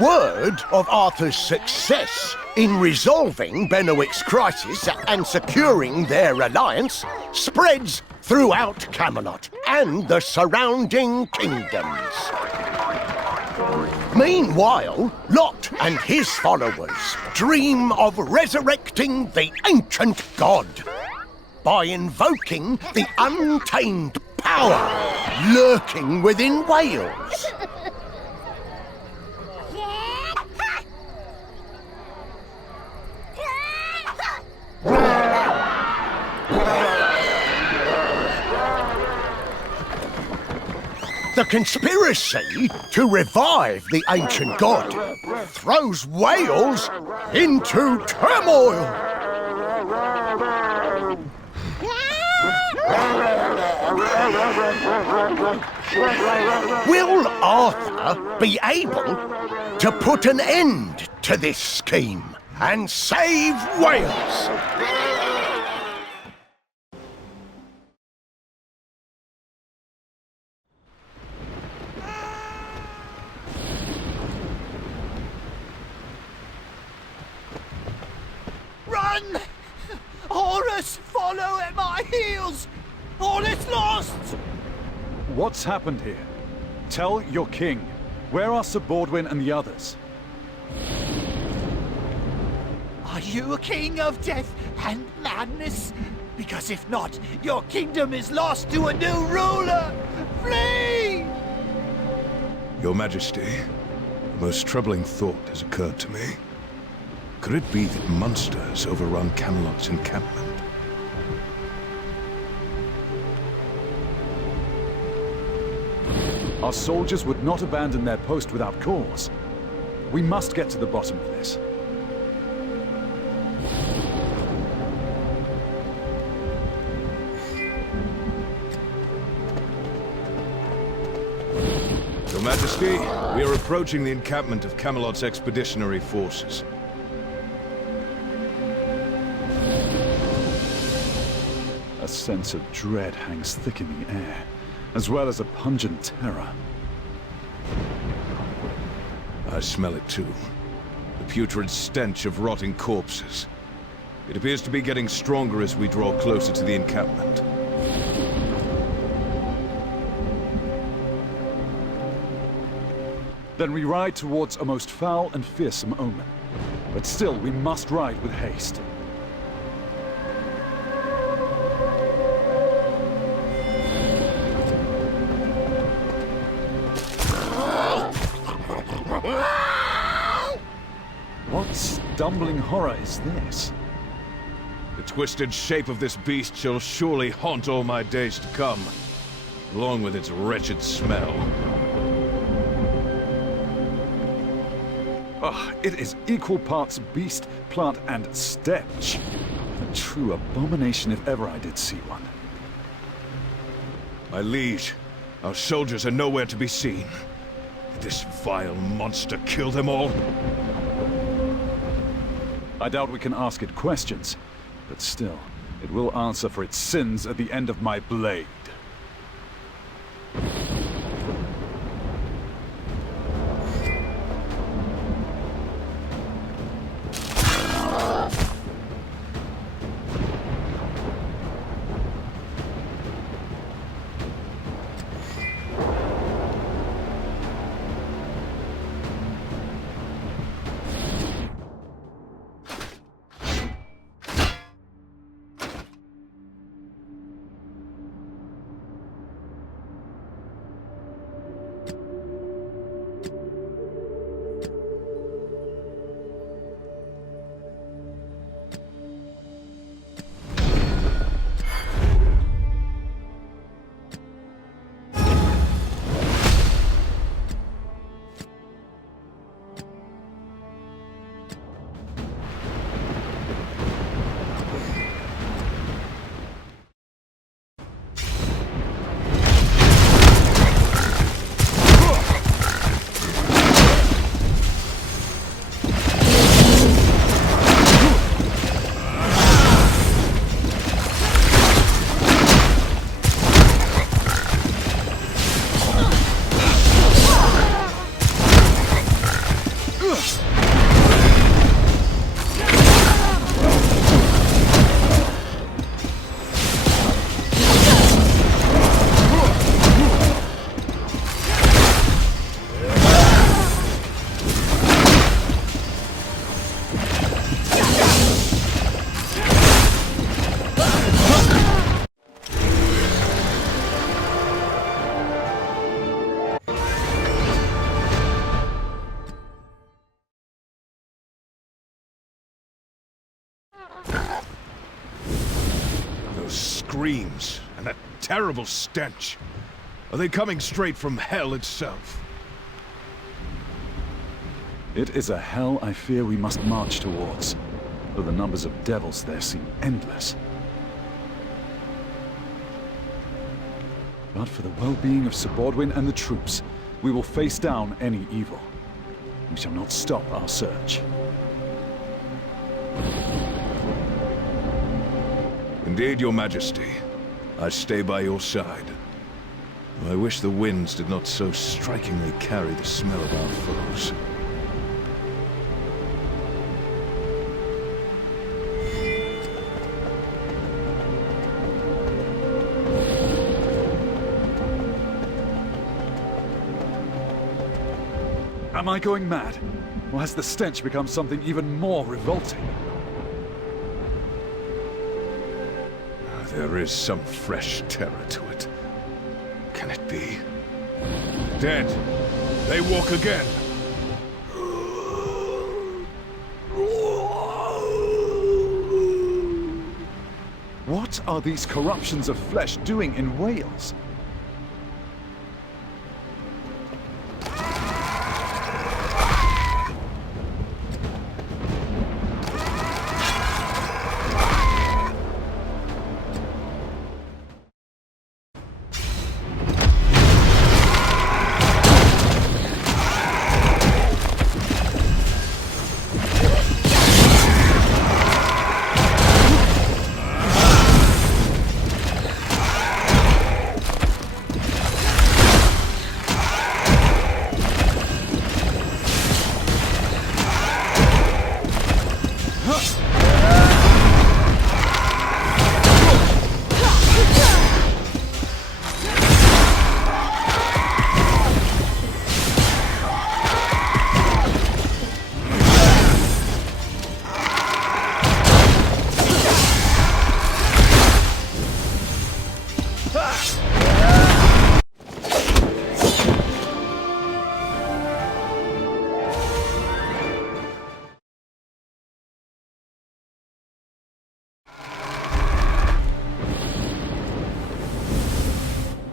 Word of Arthur's success in resolving Benwick's crisis and securing their alliance spreads throughout Camelot and the surrounding kingdoms. Meanwhile, Lot and his followers dream of resurrecting the ancient god by invoking the untamed power lurking within Wales. The conspiracy to revive the ancient god throws Wales into turmoil. Will Arthur be able to put an end to this scheme and save Wales? Run! Horus, follow at my heels! All is lost! What's happened here? Tell your king. Where are Sir Baldwin and the others? Are you a king of death and madness? Because if not, your kingdom is lost to a new ruler! Flee! Your Majesty, the most troubling thought has occurred to me. Could it be that monsters overrun Camelot's encampment? Our soldiers would not abandon their post without cause. We must get to the bottom of this. Your Majesty, we are approaching the encampment of Camelot's expeditionary forces. A sense of dread hangs thick in the air, as well as a pungent terror. I smell it too. The putrid stench of rotting corpses. It appears to be getting stronger as we draw closer to the encampment. Then we ride towards a most foul and fearsome omen. But still, we must ride with haste. What stumbling horror is this? The twisted shape of this beast shall surely haunt all my days to come, along with its wretched smell. It is equal parts beast, plant, and stench. A true abomination if ever I did see one. My liege, our soldiers are nowhere to be seen. Did this vile monster kill them all? I doubt we can ask it questions, but still, it will answer for its sins at the end of my blade. screams and that terrible stench. Are they coming straight from hell itself? It is a hell I fear we must march towards, though the numbers of devils there seem endless. But for the well-being of Sir Bodwin and the troops, we will face down any evil. We shall not stop our search. Indeed, Your Majesty. I stay by your side. I wish the winds did not so strikingly carry the smell of our foes. Am I going mad? Or has the stench become something even more revolting? There is some fresh terror to it. Can it be? Dead. They walk again. What are these corruptions of flesh doing in Wales?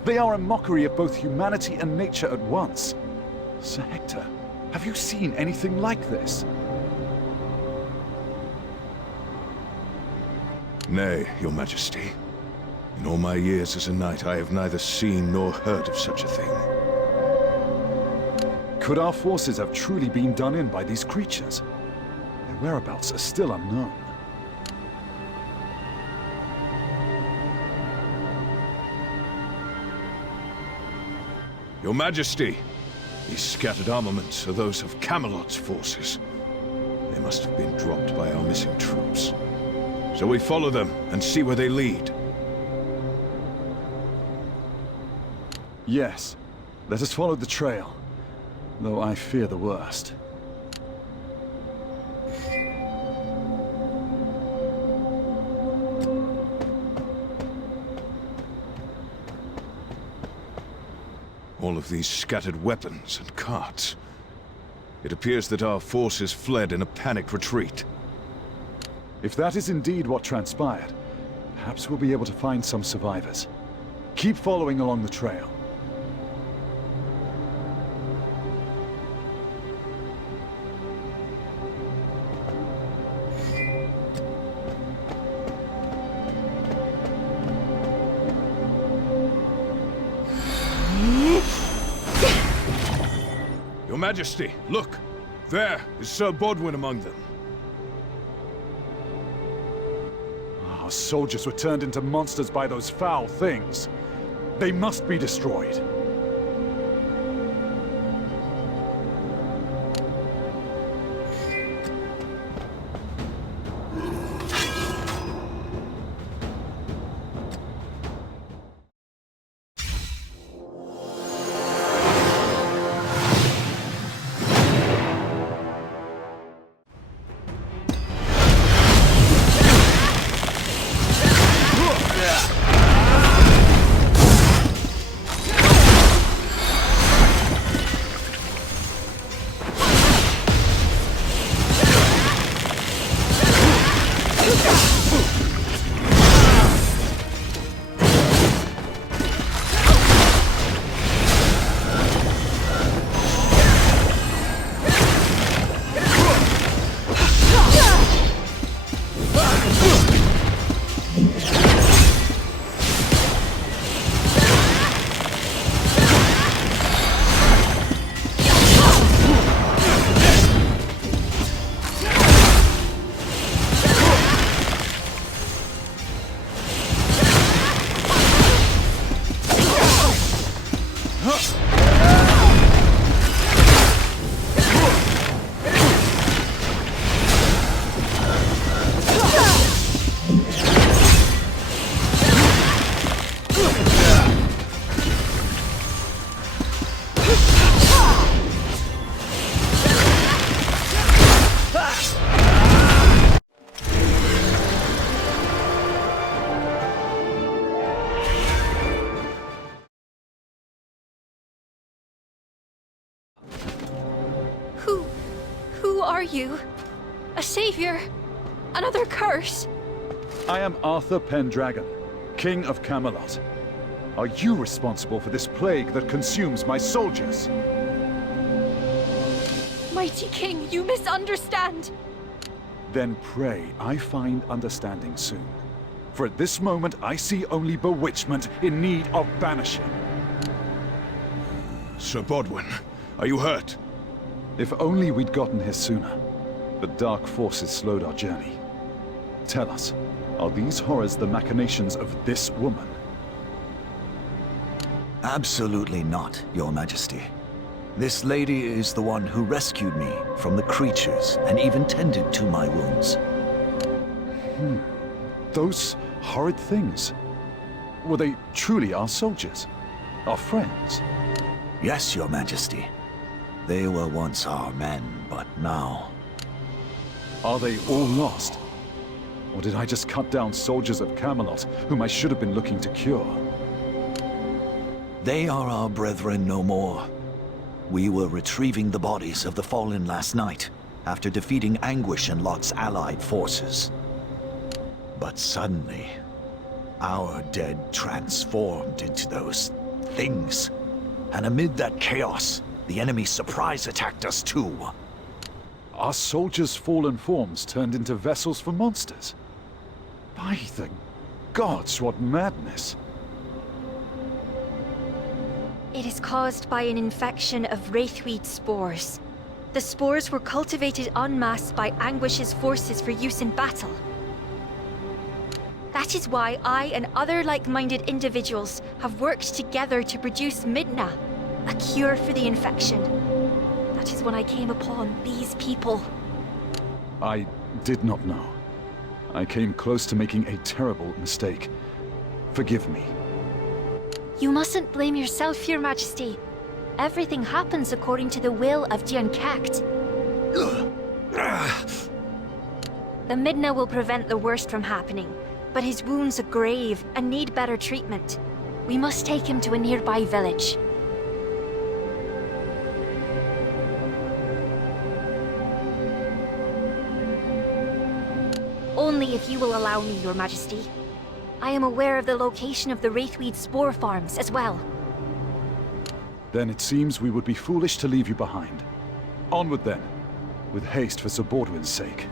They are a mockery of both humanity and nature at once. Sir Hector, have you seen anything like this? Nay, Your Majesty. In all my years as a knight, I have neither seen nor heard of such a thing. Could our forces have truly been done in by these creatures? Their whereabouts are still unknown. Your Majesty, these scattered armaments are those of Camelot's forces. They must have been dropped by our missing troops. So we follow them and see where they lead. Yes, let us follow the trail, though I fear the worst. All of these scattered weapons and carts. It appears that our forces fled in a panicked retreat. If that is indeed what transpired, perhaps we'll be able to find some survivors. Keep following along the trail. Your Majesty, look! There is Sir Bodwin among them. Our soldiers were turned into monsters by those foul things. They must be destroyed. are you? A savior? Another curse? I am Arthur Pendragon, King of Camelot. Are you responsible for this plague that consumes my soldiers? Mighty King, you misunderstand. Then pray I find understanding soon. For at this moment I see only bewitchment in need of banishing. Sir Bodwin, are you hurt? If only we'd gotten here sooner. The dark forces slowed our journey. Tell us, are these horrors the machinations of this woman? Absolutely not, Your Majesty. This lady is the one who rescued me from the creatures and even tended to my wounds. Those horrid things. Were they truly our soldiers? Our friends? Yes, Your Majesty. They were once our men, but now... Are they all lost? Or did I just cut down soldiers of Camelot, whom I should have been looking to cure? They are our brethren no more. We were retrieving the bodies of the fallen last night, after defeating Anguish and Lot's allied forces. But suddenly, our dead transformed into those things. And amid that chaos, the enemy surprise attacked us too. Our soldiers' fallen forms turned into vessels for monsters? By the gods, what madness! It is caused by an infection of wraithweed spores. The spores were cultivated en masse by Anguish's forces for use in battle. That is why I and other like-minded individuals have worked together to produce Midna, a cure for the infection. That is when I came upon these people. I did not know. I came close to making a terrible mistake. Forgive me. You mustn't blame yourself, Your Majesty. Everything happens according to the will of Dian Cacht. The Midna will prevent the worst from happening, but his wounds are grave and need better treatment. We must take him to a nearby village. Only if you will allow me, Your Majesty. I am aware of the location of the Wraithweed spore farms as well. Then it seems we would be foolish to leave you behind. Onward then, with haste for Sir Baldwin's sake.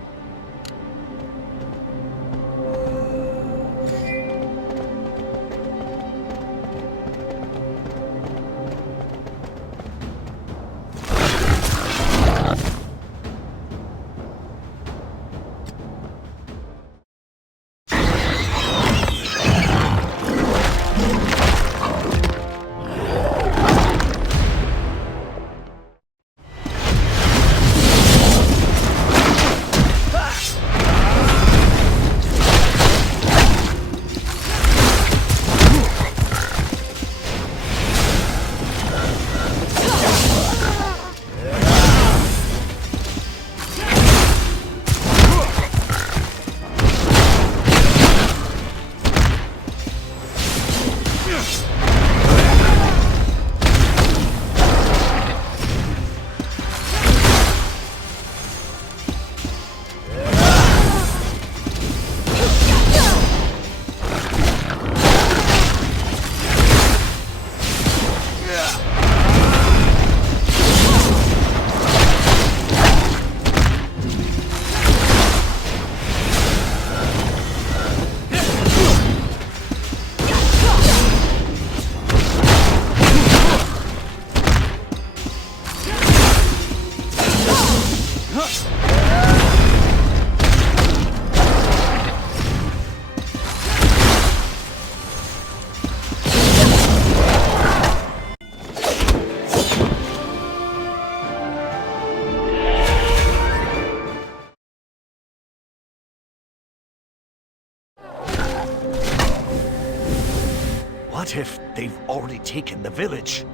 What if they've already taken the village?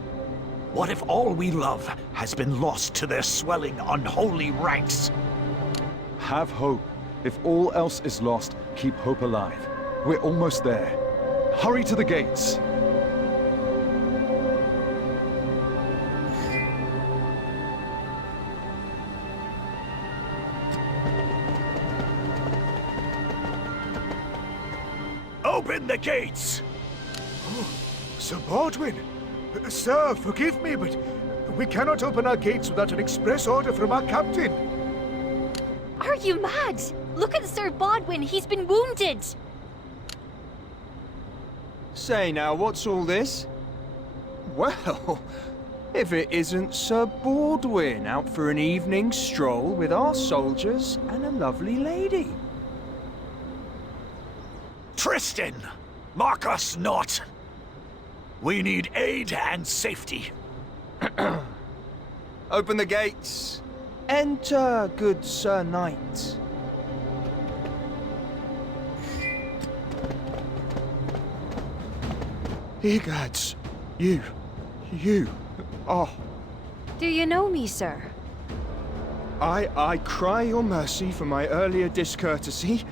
What if all we love has been lost to their swelling, unholy ranks? Have hope. If all else is lost, keep hope alive. We're almost there. Hurry to the gates! Open the gates! Sir Baldwin! Sir, forgive me, but we cannot open our gates without an express order from our captain. Are you mad? Look at Sir Bodwin, he's been wounded! Say now, what's all this? Well, if it isn't Sir Baldwin out for an evening stroll with our soldiers and a lovely lady. Tristan! Mark us not! We need aid and safety. Open the gates. Enter, good Sir Knight. Egads, you. Oh, Do you know me, sir? I cry your mercy for my earlier discourtesy.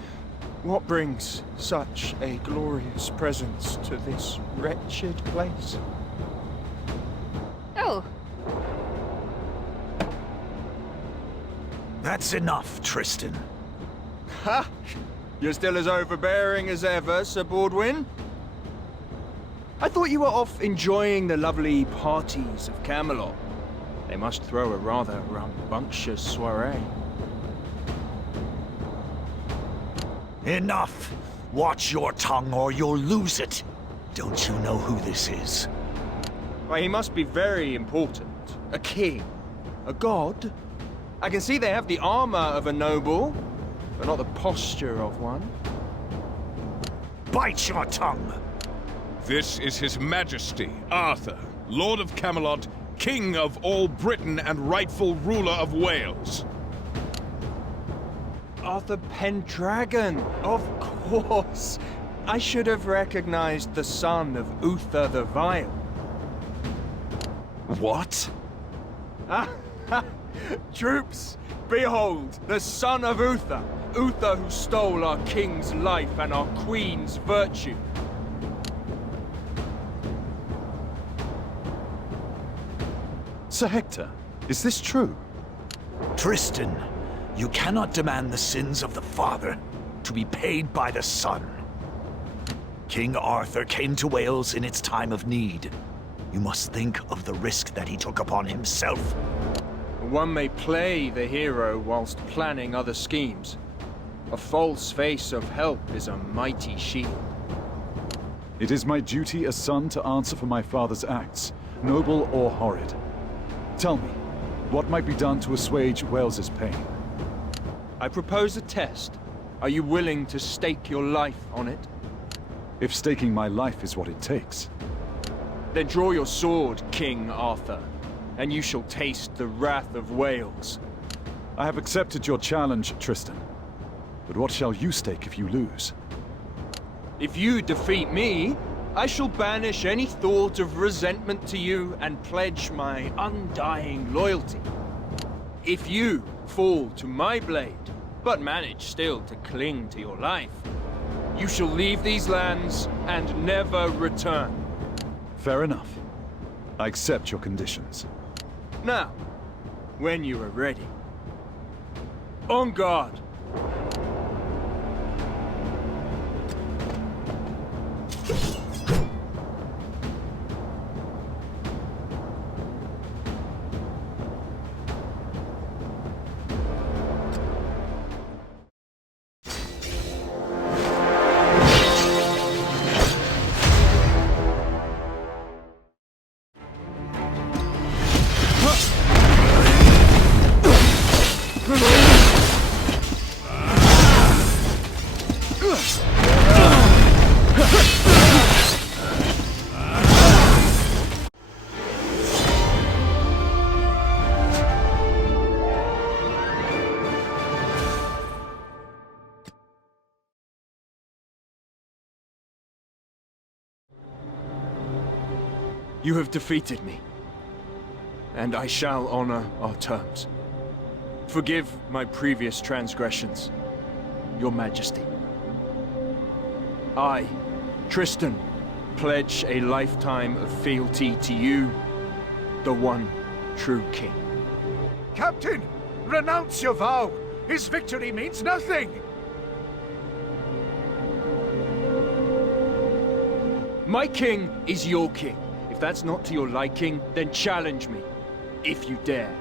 What brings such a glorious presence to this wretched place? Oh, That's enough, Tristan. Ha! You're still as overbearing as ever, Sir Baldwin. I thought you were off enjoying the lovely parties of Camelot. They must throw a rather rambunctious soiree. Enough! Watch your tongue or you'll lose it. Don't you know who this is? Why, he must be very important. A king. A god. I can see they have the armor of a noble, but not the posture of one. Bite your tongue! This is His Majesty, Arthur, Lord of Camelot, King of all Britain and rightful ruler of Wales. Arthur Pendragon, of course. I should have recognized the son of Uther the Vile. What? Troops, behold, the son of Uther. Uther who stole our king's life and our queen's virtue. Sir Hector, is this true? Tristan, you cannot demand the sins of the father to be paid by the son. King Arthur came to Wales in its time of need. You must think of the risk that he took upon himself. One may play the hero whilst planning other schemes. A false face of help is a mighty shield. It is my duty as son to answer for my father's acts, noble or horrid. Tell me, what might be done to assuage Wales's pain? I propose a test. Are you willing to stake your life on it? If staking my life is what it takes. Then draw your sword, King Arthur, and you shall taste the wrath of Wales. I have accepted your challenge, Tristan. But what shall you stake if you lose? If you defeat me, I shall banish any thought of resentment to you and pledge my undying loyalty. If you fall to my blade, but manage still to cling to your life, you shall leave these lands and never return. Fair enough. I accept your conditions. Now, when you are ready, on guard! You have defeated me, and I shall honor our terms. Forgive my previous transgressions, Your Majesty. I, Tristan, pledge a lifetime of fealty to you, the one true king. Captain, renounce your vow. His victory means nothing. My king is your king. If that's not to your liking, then challenge me, if you dare.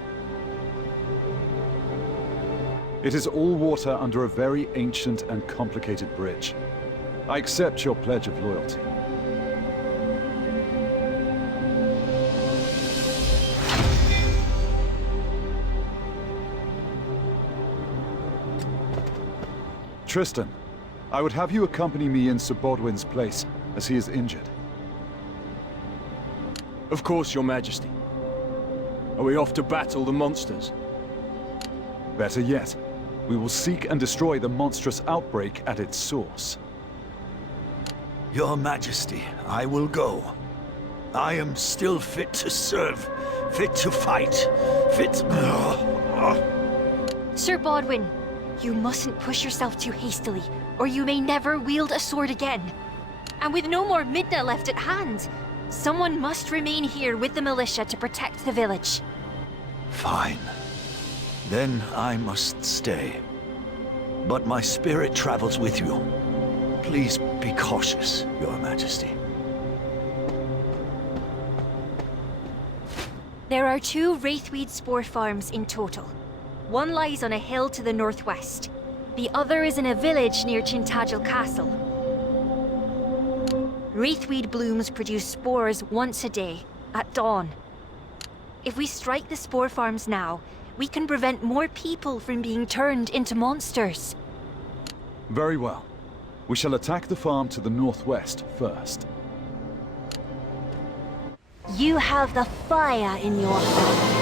It is all water under a very ancient and complicated bridge. I accept your pledge of loyalty. Tristan, I would have you accompany me in Sir Bodwin's place, as he is injured. Of course, your majesty. Are we off to battle the monsters? Better yet, we will seek and destroy the monstrous outbreak at its source. Your Majesty, I will go. I am still fit to serve, fit to fight, fit... Sir Bodwin, you mustn't push yourself too hastily, or you may never wield a sword again. And with no more Midna left at hand, someone must remain here with the militia to protect the village. Fine. Then I must stay. But my spirit travels with you. Please be cautious, Your Majesty. There are 2 Wraithweed spore farms in total. One lies on a hill to the northwest. The other is in a village near Tintagel Castle. Wraithweed blooms produce spores once a day, at dawn. If we strike the spore farms now, we can prevent more people from being turned into monsters. Very well. We shall attack the farm to the northwest first. You have the fire in your heart.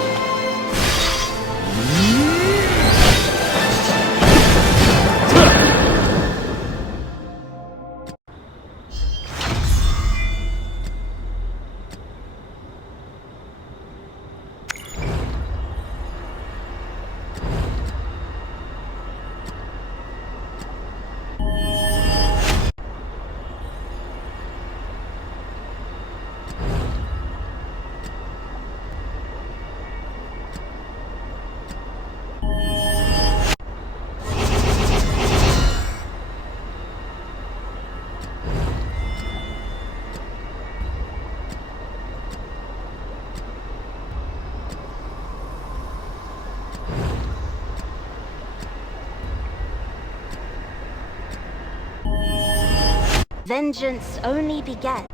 Vengeance only begets.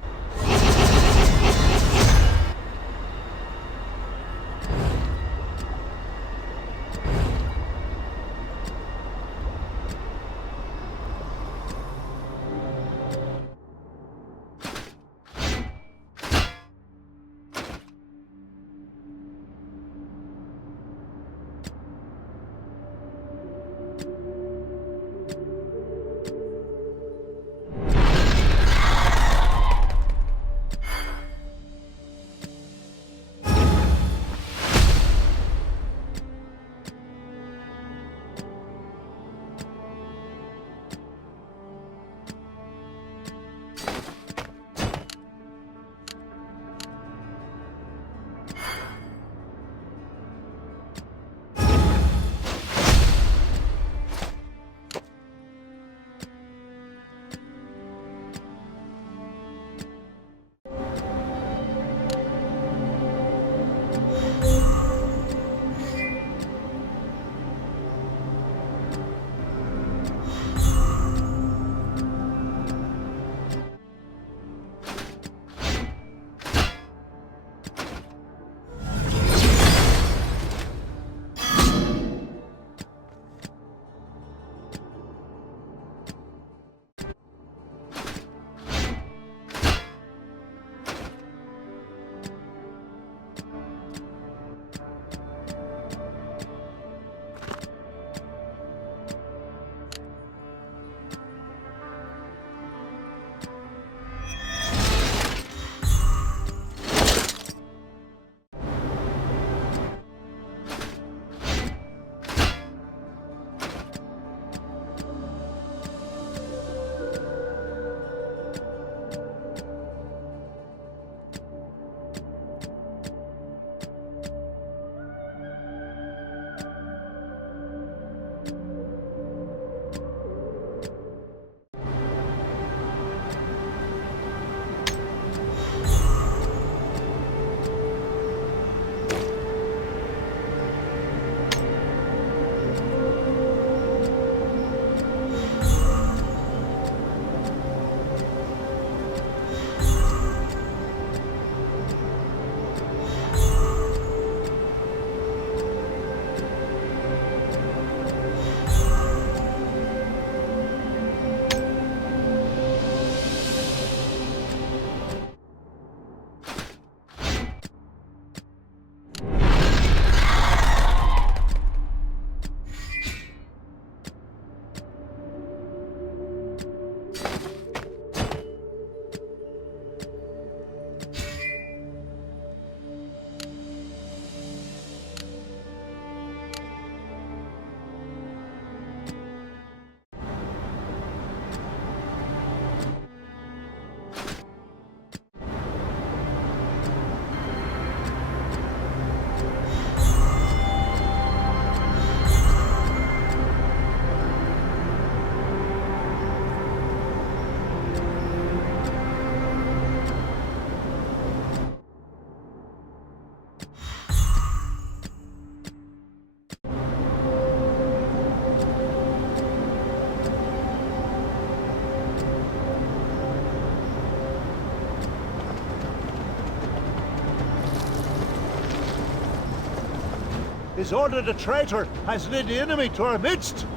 Isolde the traitor has led the enemy to our midst.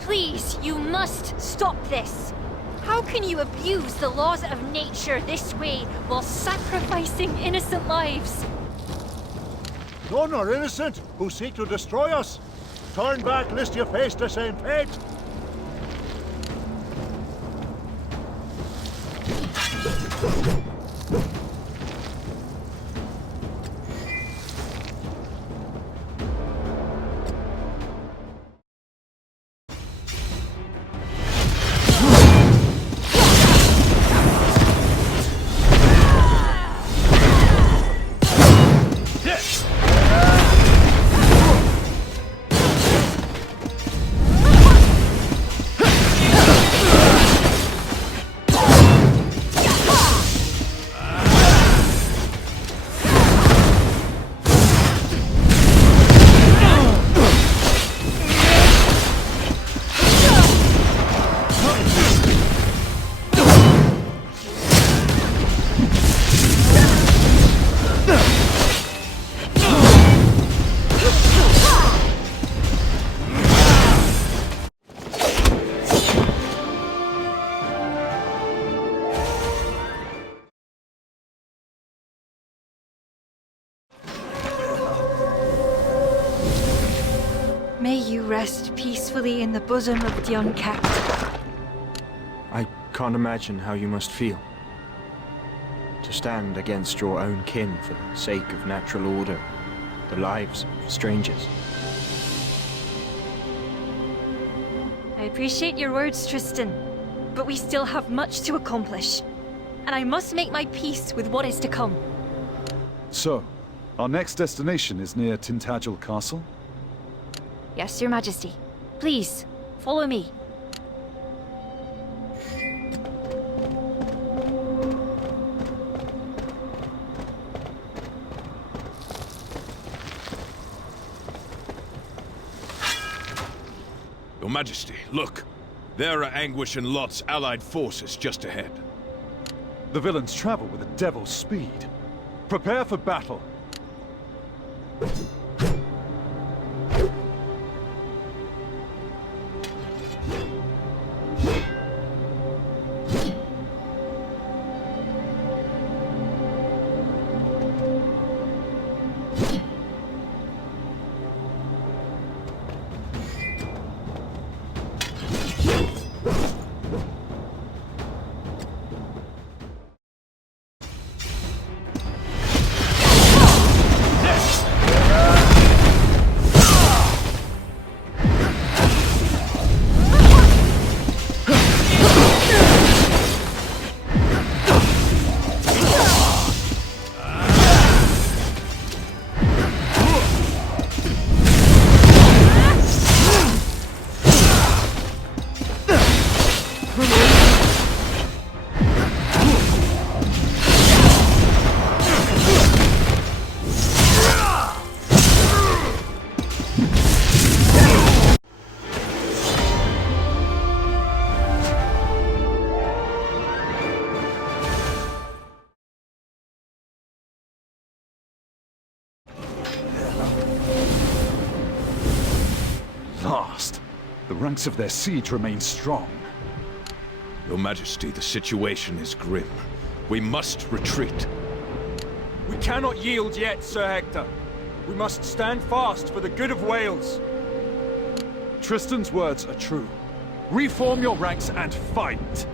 Please, you must stop this. How can you abuse the laws of nature this way while sacrificing innocent lives? None are innocent who seek to destroy us. Turn back lest you face the same fate. May you rest peacefully in the bosom of the unkept. I can't imagine how you must feel. To stand against your own kin for the sake of natural order, the lives of strangers. I appreciate your words, Tristan, but we still have much to accomplish. And I must make my peace with what is to come. So, our next destination is near Tintagel Castle? Yes, Your Majesty. Please, follow me. Your Majesty, look. There are Anguish and Lot's allied forces just ahead. The villains travel with a devil's speed. Prepare for battle. Last. The ranks of their siege remain strong. Your Majesty, the situation is grim. We must retreat. We cannot yield yet, Sir Hector. We must stand fast for the good of Wales. Tristan's words are true. Reform your ranks and fight!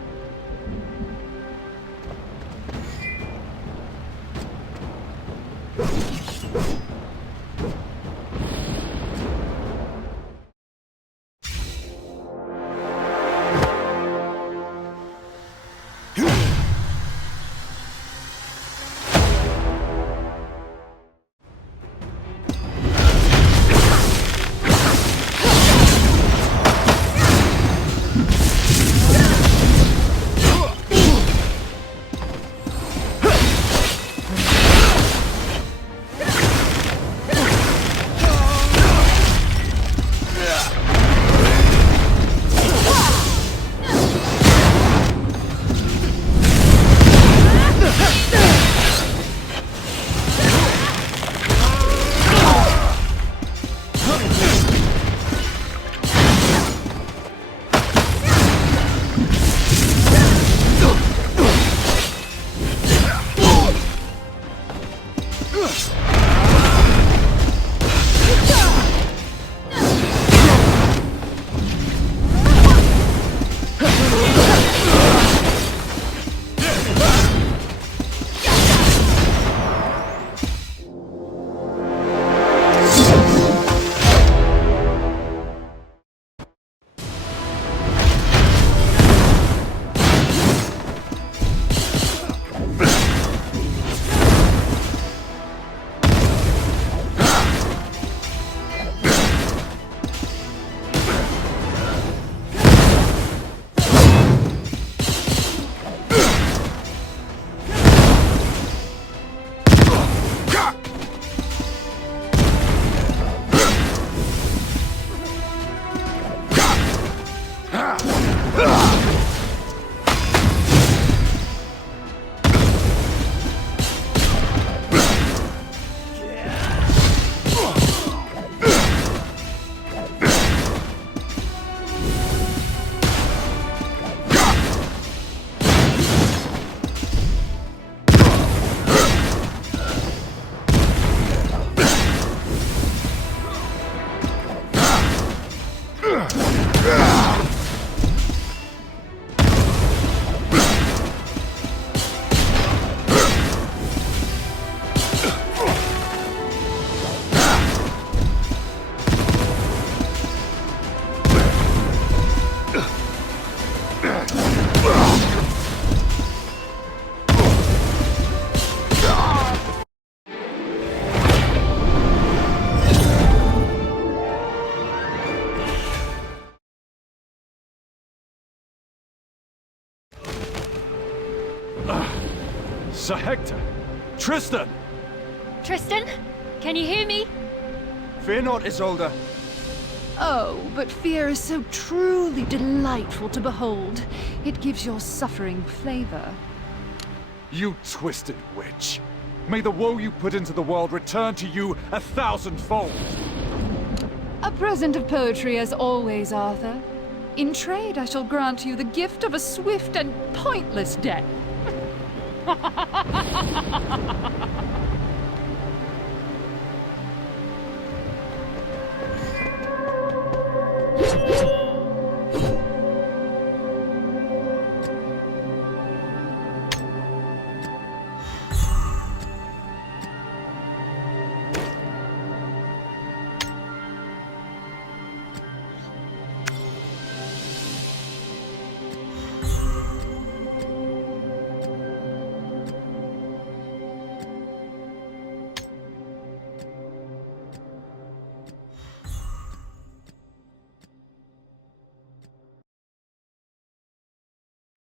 Sir Hector! Tristan! Tristan, can you hear me? Fear not, Isolde. Oh, but fear is so truly delightful to behold. It gives your suffering flavor. You twisted witch! May the woe you put into the world return to you 1,000-fold! A present of poetry as always, Arthur. In trade, I shall grant you the gift of a swift and pointless death.